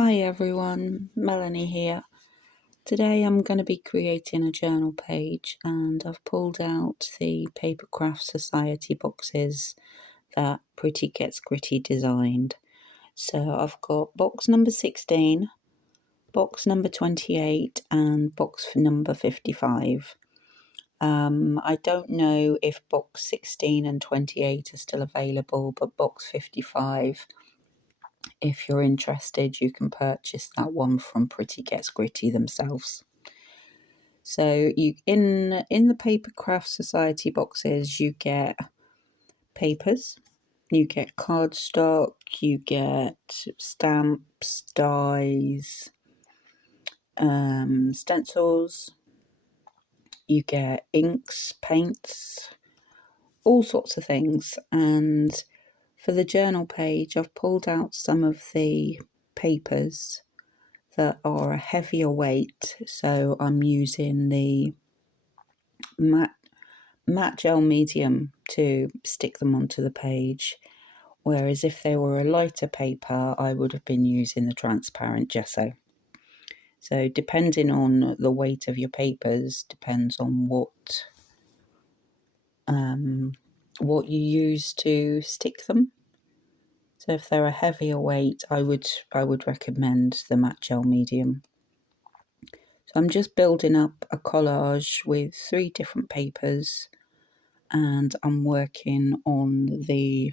Hi everyone, Melanie here. Today I'm going to be creating a journal page and I've pulled out the Papercraft Society boxes that Pretty Gets Gritty designed. So I've got box number 16, box number 28 and box number 55. I don't know if box 16 and 28 are still available, but box 55, if you're interested, you can purchase that one from Pretty Gets Gritty themselves. So you in the Papercraft Society boxes, you get papers, you get cardstock, you get stamps, dies, stencils, you get inks, paints, all sorts of things. And for the journal page, I've pulled out some of the papers that are a heavier weight, so I'm using the matte gel medium to stick them onto the page, whereas if they were a lighter paper I would have been using the transparent gesso. So depending on the weight of your papers depends on what you use to stick them. So if they're a heavier weight, I would recommend the matte gel medium. So I'm just building up a collage with 3 different papers, and I'm working on the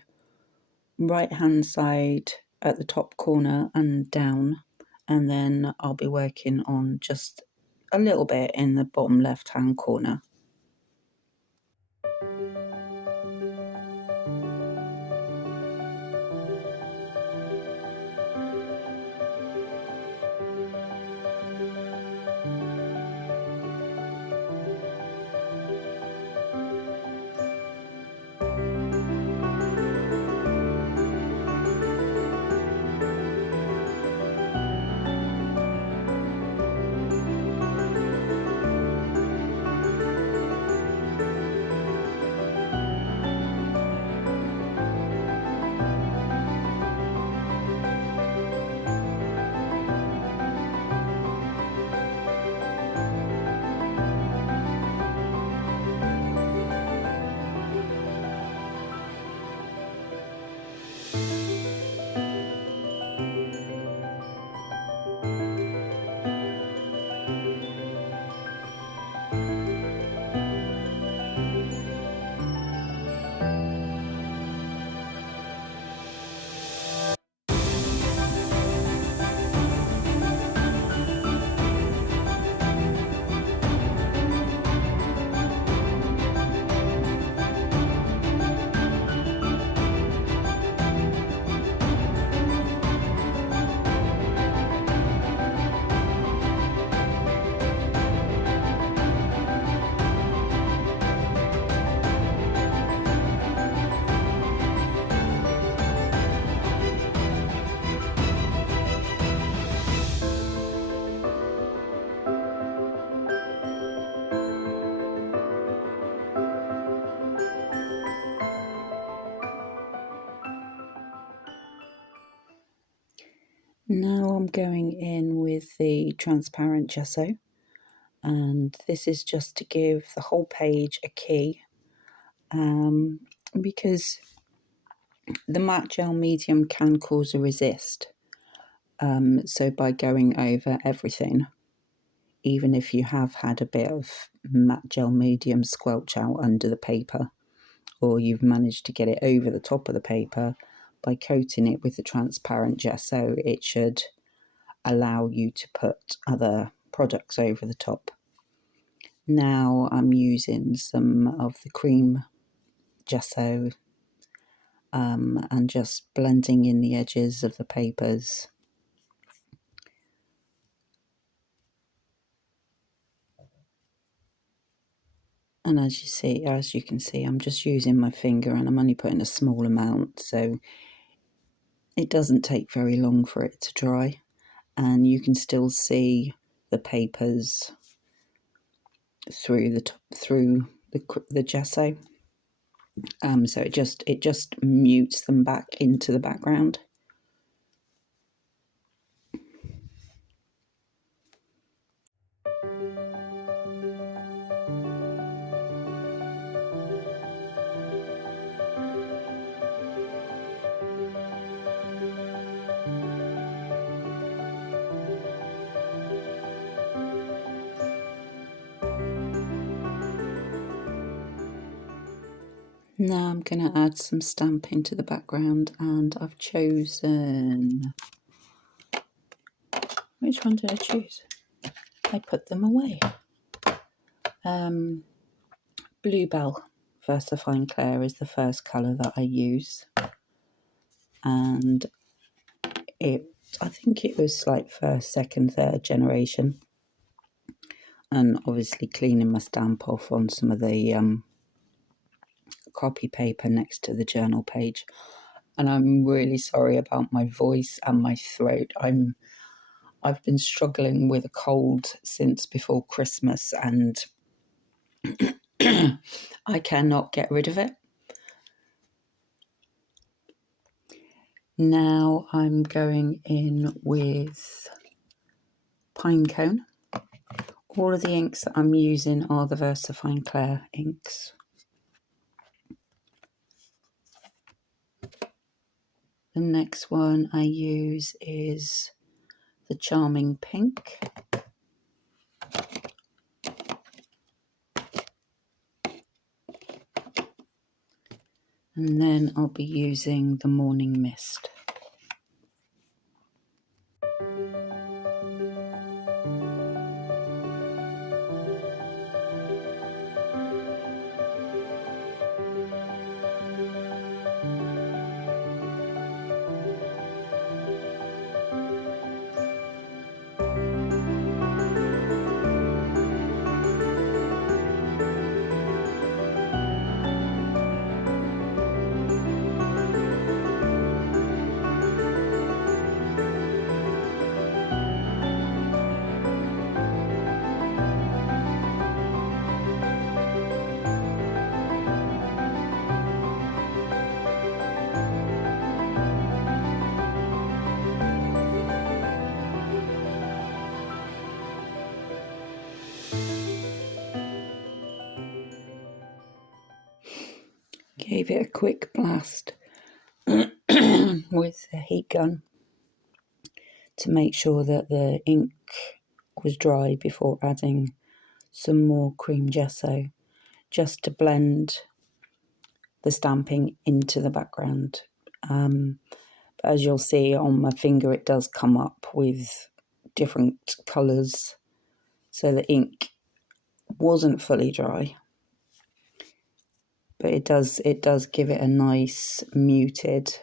right hand side at the top corner and down, and then I'll be working on just a little bit in the bottom left hand corner. Now I'm going in with the transparent gesso, and this is just to give the whole page a key, because the matte gel medium can cause a resist. So by going over everything, even if you have had a bit of matte gel medium squelch out under the paper, or you've managed to get it over the top of the paper, by coating it with the transparent gesso, it should allow you to put other products over the top. Now I'm using some of the cream gesso and just blending in the edges of the papers. And as you can see, I'm just using my finger and I'm only putting a small amount, so it doesn't take very long for it to dry, and you can still see the papers through the gesso. So it just mutes them back into the background. Now I'm going to add some stamping to the background, and I've chosen... Which one did I choose? I put them away. Bluebell VersaFine Clair is the first colour that I use, and I think it was like first, second, third generation, and obviously cleaning my stamp off on some of the copy paper next to the journal page. And I'm really sorry about my voice and my throat. I've been struggling with a cold since before Christmas, and I cannot get rid of it. Now I'm going in with Pinecone. All of the inks that I'm using are the VersaFine Clair inks. The next one I use is the Charming Pink. And then I'll be using the Morning Mist. Gave it a quick blast with the heat gun to make sure that the ink was dry before adding some more cream gesso, just to blend the stamping into the background. But as you'll see on my finger, it does come up with different colours, so the ink wasn't fully dry. But it does give it a nice muted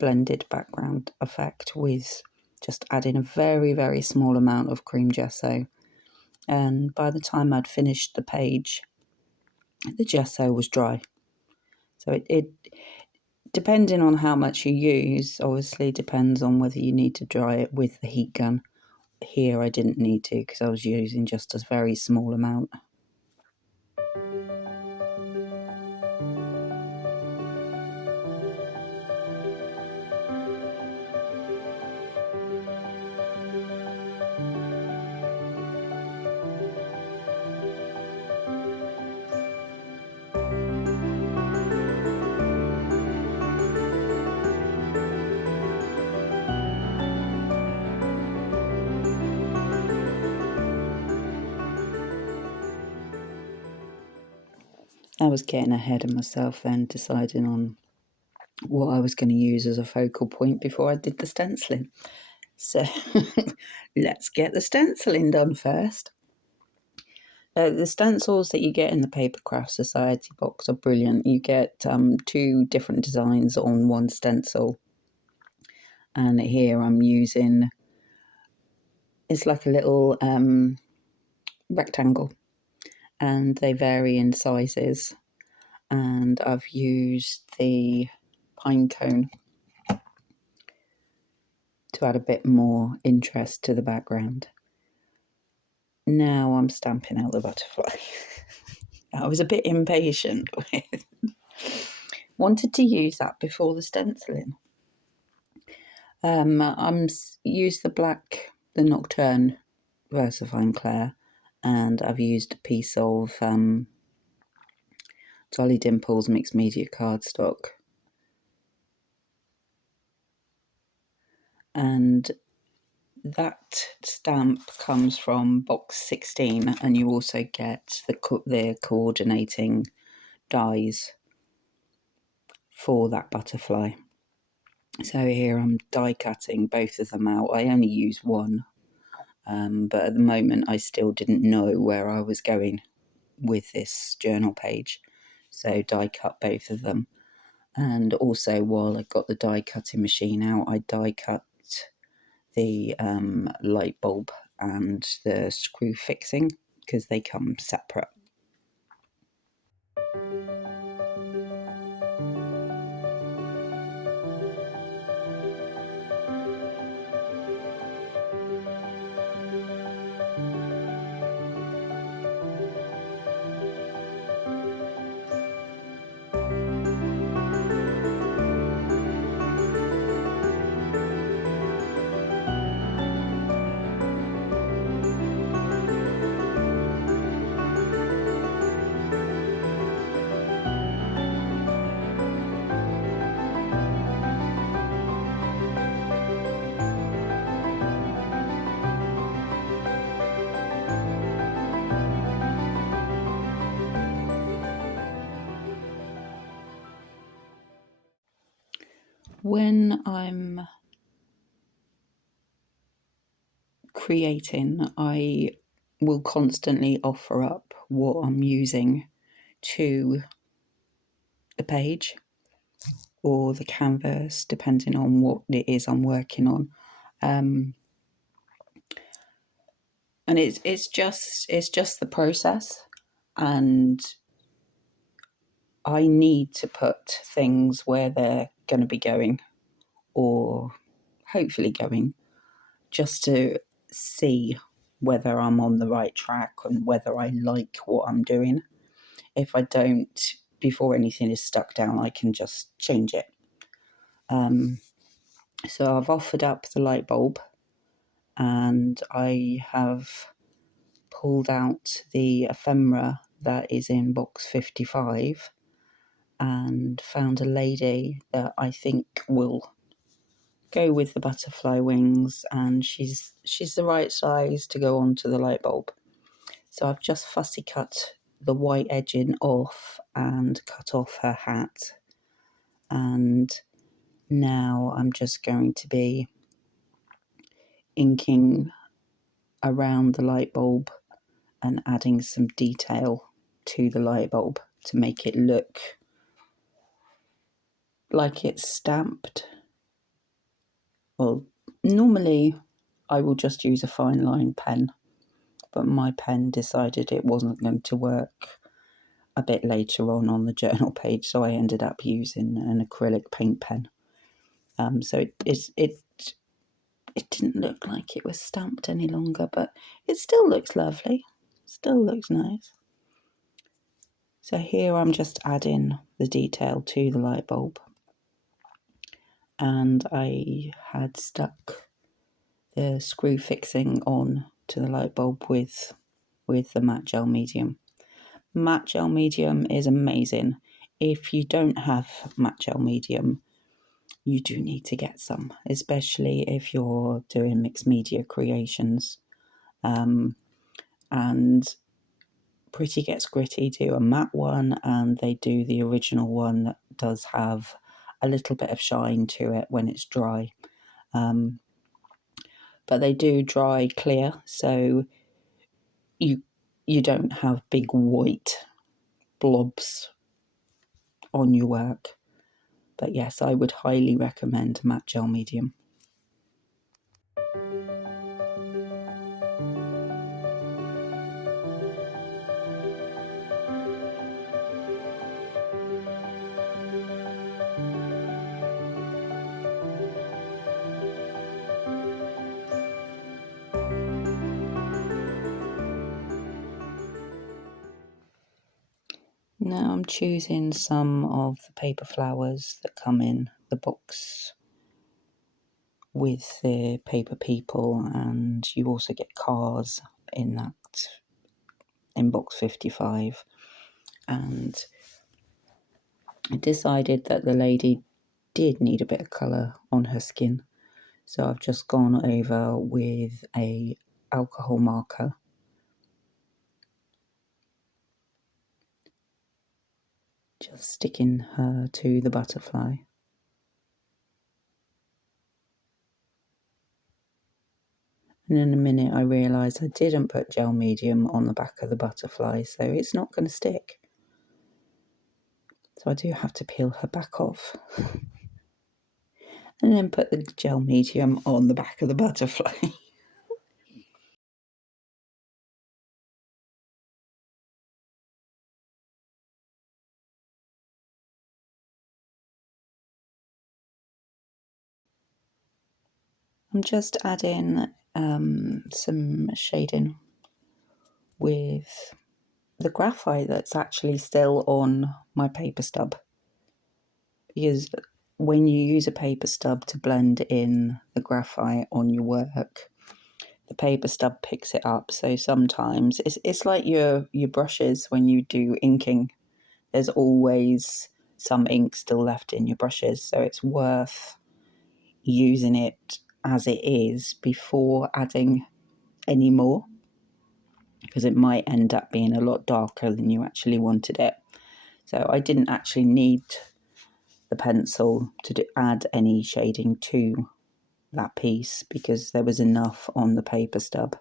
blended background effect with just adding a very, very small amount of cream gesso. And by the time I'd finished the page, the gesso was dry. So it depending on how much you use, obviously depends on whether you need to dry it with the heat gun. Here I didn't need to because I was using just a very small amount. I was getting ahead of myself then, deciding on what I was going to use as a focal point before I did the stenciling. So let's get the stenciling done first. The stencils that you get in the Papercraft Society box are brilliant. You get 2 different designs on one stencil. And here I'm using, it's like a little rectangle, and they vary in sizes. And I've used the pine cone to add a bit more interest to the background. Now I'm stamping out the butterfly. I was a bit impatient with. Wanted to use that before the stenciling. I'm used the Nocturne VersaFine Clair, and I've used a piece of Dolly Dimples mixed media cardstock. And that stamp comes from box 16, and you also get the coordinating dies for that butterfly. So here I'm die cutting both of them out. I only use one, but at the moment I still didn't know where I was going with this journal page, so die cut both of them. And also, while I got the die cutting machine out, I die cut the light bulb and the screw fixing, because they come separate. When I'm creating, I will constantly offer up what I'm using to the page or the canvas, depending on what it is I'm working on. And it's just the process, and I need to put things where they're going to be going, or hopefully going, just to see whether I'm on the right track and whether I like what I'm doing. If I don't, before anything is stuck down, I can just change it. So I've offered up the light bulb, and I have pulled out the ephemera that is in box 55 and found a lady that I think will go with the butterfly wings, and she's the right size to go onto the light bulb. So I've just fussy cut the white edging off and cut off her hat, and now I'm just going to be inking around the light bulb and adding some detail to the light bulb to make it look like it's stamped. Well, normally I will just use a fine line pen, but my pen decided it wasn't going to work a bit later on the journal page, so I ended up using an acrylic paint pen. So it didn't look like it was stamped any longer, but it still looks lovely. Still looks nice. So here I'm just adding the detail to the light bulb, and I had stuck the screw fixing on to the light bulb with the matte gel medium. Matte gel medium is amazing. If you don't have matte gel medium, you do need to get some, especially if you're doing mixed media creations. And Pretty Gets Gritty do a matte one, and they do the original one that does have a little bit of shine to it when it's dry. But they do dry clear, so you don't have big white blobs on your work. But yes, I would highly recommend matte gel medium. Now I'm choosing some of the paper flowers that come in the box with the paper people, and you also get cars in box 55. And I decided that the lady did need a bit of colour on her skin, so I've just gone over with a alcohol marker just sticking her to the butterfly. And in a minute I realised I didn't put gel medium on the back of the butterfly, so it's not going to stick. So I do have to peel her back off and then put the gel medium on the back of the butterfly. I'm just adding some shading with the graphite that's actually still on my paper stub, because when you use a paper stub to blend in the graphite on your work, the paper stub picks it up. So sometimes it's like your brushes when you do inking. There's always some ink still left in your brushes, so it's worth using it as it is before adding any more, because it might end up being a lot darker than you actually wanted it. So I didn't actually need the pencil to add any shading to that piece because there was enough on the paper stub.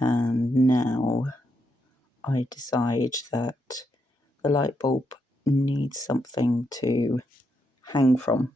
And now I decide that the light bulb needs something to hang from.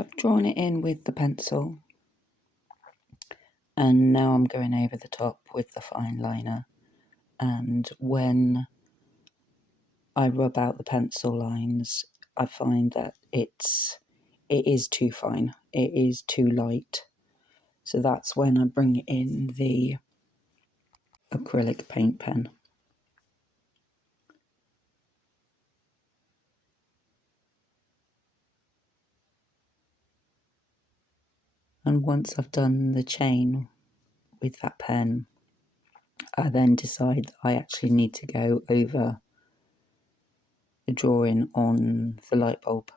I've drawn it in with the pencil, and now I'm going over the top with the fine liner. And when I rub out the pencil lines, I find that it is too fine, it is too light. So that's when I bring in the acrylic paint pen. And once I've done the chain with that pen, I then decide that I actually need to go over the drawing on the light bulb.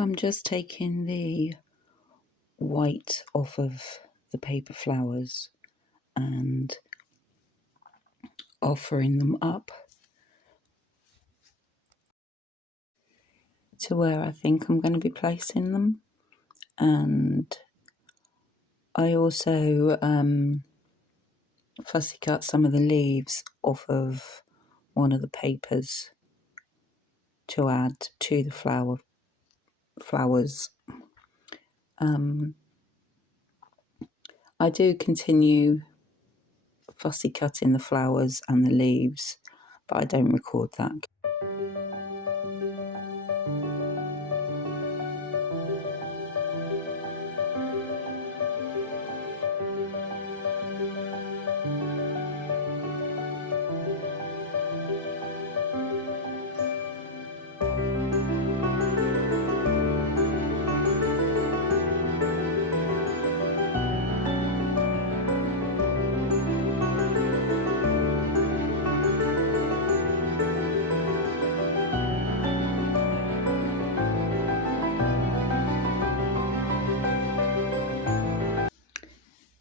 I'm just taking the white off of the paper flowers and offering them up to where I think I'm going to be placing them. And I also fussy cut some of the leaves off of one of the papers to add to the flowers. I do continue fussy cutting the flowers and the leaves, but I don't record that.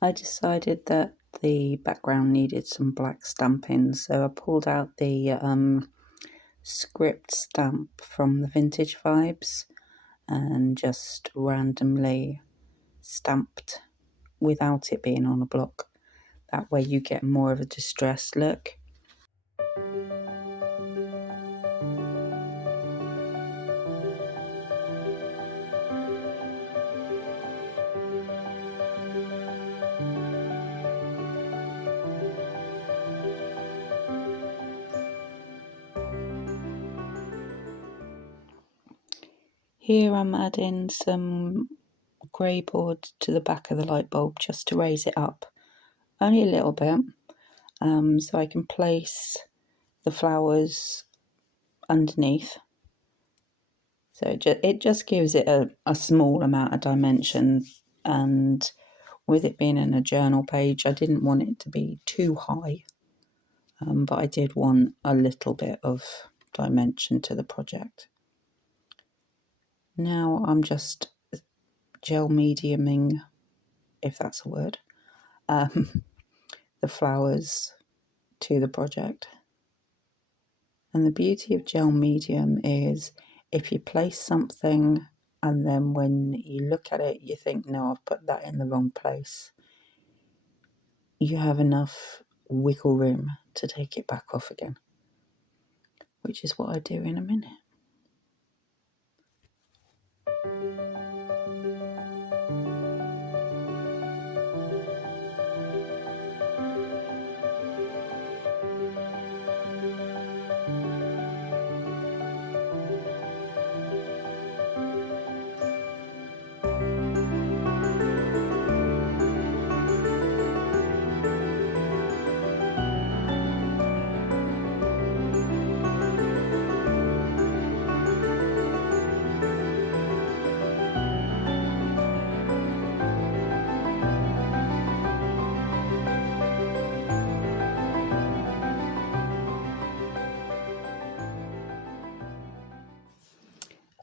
I decided that the background needed some black stamping, so I pulled out the script stamp from the Vintage Vibes and just randomly stamped without it being on a block. That way you get more of a distressed look. Here I'm adding some grey board to the back of the light bulb just to raise it up, only a little bit, so I can place the flowers underneath. So it just gives it a small amount of dimension, and with it being in a journal page, I didn't want it to be too high, but I did want a little bit of dimension to the project. Now I'm just gel mediuming, if that's a word, the flowers to the project. And the beauty of gel medium is if you place something and then when you look at it you think, no, I've put that in the wrong place, you have enough wiggle room to take it back off again, which is what I do in a minute.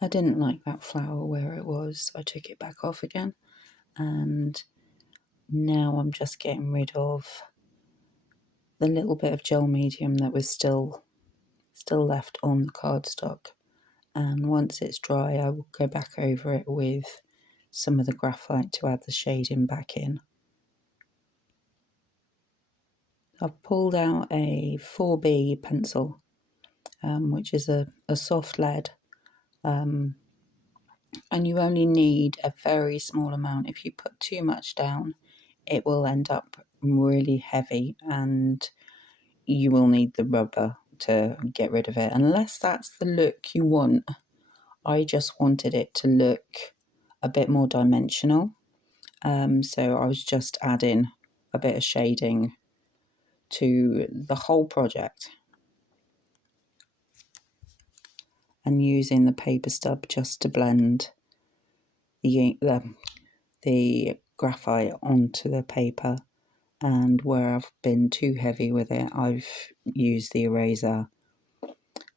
I didn't like that flower where it was, so I took it back off again, and now I'm just getting rid of the little bit of gel medium that was still left on the cardstock. And once it's dry, I will go back over it with some of the graphite to add the shading back in. I've pulled out a 4B pencil, which is a soft lead, and you only need a very small amount. If you put too much down, it will end up really heavy and you will need the rubber to get rid of it, unless that's the look you want. I just wanted it to look a bit more dimensional, so I was just adding a bit of shading to the whole project and using the paper stub just to blend the graphite onto the paper, and where I've been too heavy with it, I've used the eraser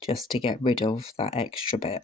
just to get rid of that extra bit.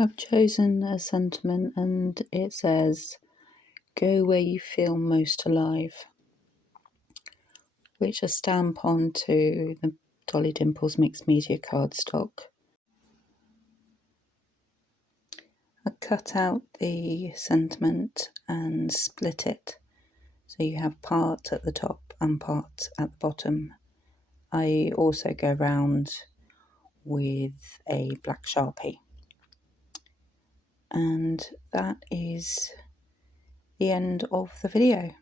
I've chosen a sentiment and it says, "Go where you feel most alive," which I stamp onto the Dolly Dimples Mixed Media cardstock. I cut out the sentiment and split it, so you have part at the top and part at the bottom. I also go round with a black Sharpie. And that is the end of the video.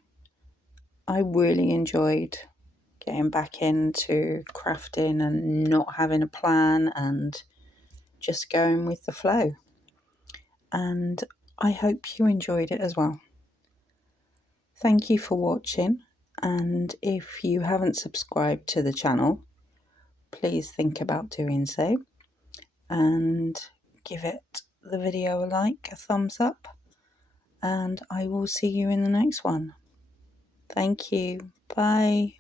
I really enjoyed getting back into crafting and not having a plan and just going with the flow. And I hope you enjoyed it as well. Thank you for watching, and if you haven't subscribed to the channel, please think about doing so and give the video a like, a thumbs up, and I will see you in the next one. Thank you. Bye.